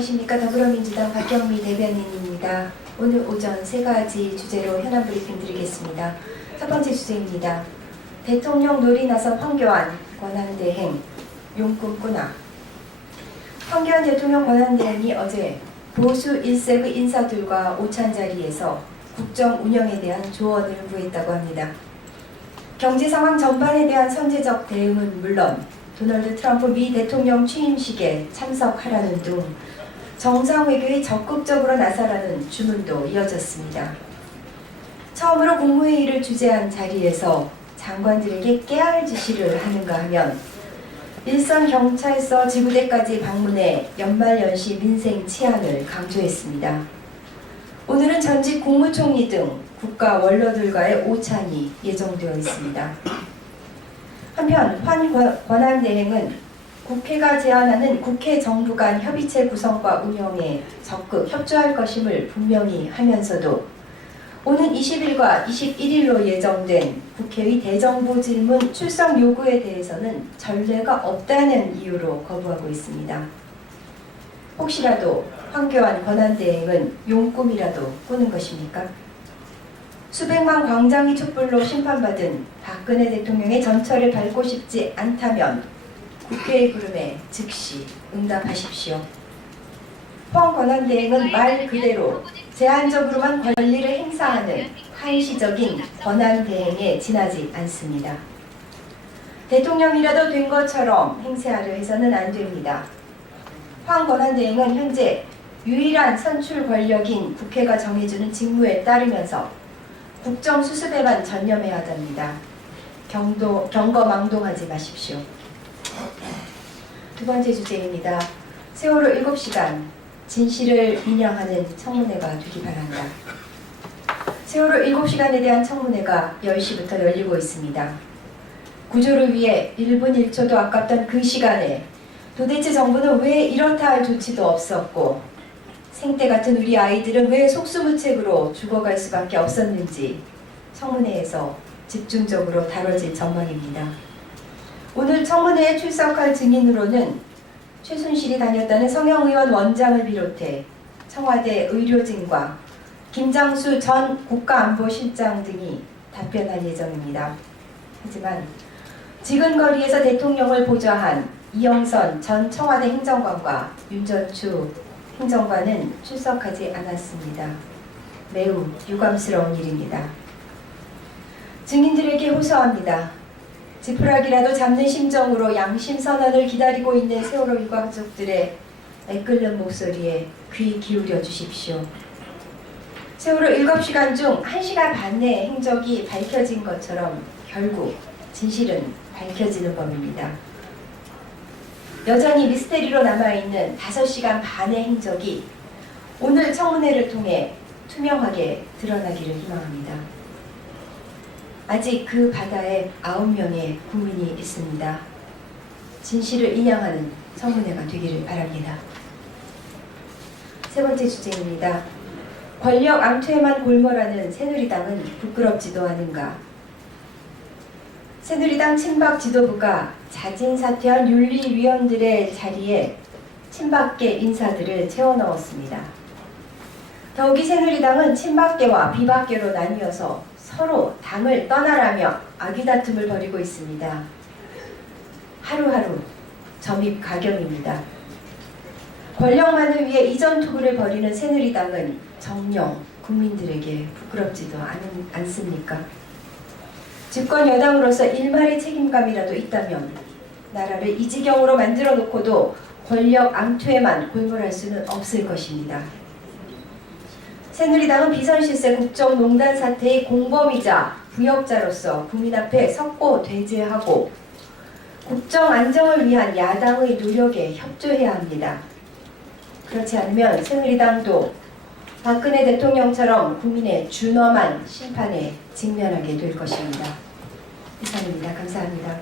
안녕하십니까. 더불어민주당 박경미 대변인입니다. 오늘 오전 세 가지 주제로 현안 브리핑 드리겠습니다. 첫 번째 주제입니다. 대통령 놀이 나선 황교안 권한대행 용꿈 꾸나. 황교안 대통령 권한대행이 어제 보수 1세의 인사들과 오찬 자리에서 국정 운영에 대한 조언을 구했다고 합니다. 경제 상황 전반에 대한 선제적 대응은 물론 도널드 트럼프 미 대통령 취임식에 참석하라는 등 정상외교에 적극적으로 나서라는 주문도 이어졌습니다. 처음으로 국무회의를 주재한 자리에서 장관들에게 깨알 지시를 하는가 하면 일선 경찰서 지구대까지 방문해 연말연시 민생 치안을 강조했습니다. 오늘은 전직 국무총리 등 국가 원로들과의 오찬이 예정되어 있습니다. 한편 황 권한대행은 국회가 제안하는 국회 정부 간 협의체 구성과 운영에 적극 협조할 것임을 분명히 하면서도 오는 20일과 21일로 예정된 국회의 대정부 질문 출석 요구에 대해서는 전례가 없다는 이유로 거부하고 있습니다. 혹시라도 황교안 권한대행은 용꿈이라도 꾸는 것입니까? 수백만 광장이 촛불로 심판받은 박근혜 대통령의 전철을 밟고 싶지 않다면 국회의 부름에 즉시 응답하십시오. 황 권한대행은 말 그대로 제한적으로만 권리를 행사하는 한시적인 권한대행에 지나지 않습니다. 대통령이라도 된 것처럼 행세하려 해서는 안 됩니다. 황 권한대행은 현재 유일한 선출 권력인 국회가 정해주는 직무에 따르면서 국정 수습에만 전념해야 한답니다. 경거망동하지 마십시오. 두 번째 주제입니다. 세월호 7시간 진실을 인양하는 청문회가 되기 바란다. 세월호 7시간에 대한 청문회가 10시부터 열리고 있습니다. 구조를 위해 1분 1초도 아깝던 그 시간에 도대체 정부는 왜 이렇다 할 조치도 없었고 생때 같은 우리 아이들은 왜 속수무책으로 죽어갈 수밖에 없었는지 청문회에서 집중적으로 다뤄질 전망입니다. 오늘 청문회에 출석할 증인으로는 최순실이 다녔다는 성형의원 원장을 비롯해 청와대 의료진과 김장수 전 국가안보실장 등이 답변할 예정입니다. 하지만 지근거리에서 대통령을 보좌한 이영선 전 청와대 행정관과 윤전추 행정관은 출석하지 않았습니다. 매우 유감스러운 일입니다. 증인들에게 호소합니다. 지푸라기라도 잡는 심정으로 양심선언을 기다리고 있는 세월호 일가 가족들의 애끓는 목소리에 귀 기울여 주십시오. 세월호 7시간 중 1시간 반 내 행적이 밝혀진 것처럼 결국 진실은 밝혀지는 법입니다. 여전히 미스테리로 남아있는 5시간 반의 행적이 오늘 청문회를 통해 투명하게 드러나기를 희망합니다. 아직 그 바다에 9명의 국민이 있습니다. 진실을 인양하는 청문회가 되기를 바랍니다. 세 번째 주제입니다. 권력 앙투에만 골몰하는 새누리당은 부끄럽지도 않은가. 새누리당 친박 지도부가 자진 사퇴한 윤리위원들의 자리에 친박계 인사들을 채워넣었습니다. 더욱이 새누리당은 친박계와 비박계로 나뉘어서 서로 당을 떠나라며 아귀다툼을 벌이고 있습니다. 하루하루 점입 가경입니다. 권력만을 위해 이전 투구를 벌이는 새누리당은 정녕 국민들에게 부끄럽지도 않습니까? 집권 여당으로서 일말의 책임감이라도 있다면 나라를 이 지경으로 만들어 놓고도 권력 앙투에만 골몰할 수는 없을 것입니다. 새누리당은 비선실세 국정농단 사태의 공범이자 부역자로서 국민 앞에 섰고 대제하고 국정 안정을 위한 야당의 노력에 협조해야 합니다. 그렇지 않으면 새누리당도 박근혜 대통령처럼 국민의 준엄한 심판에 직면하게 될 것입니다. 이상입니다. 감사합니다.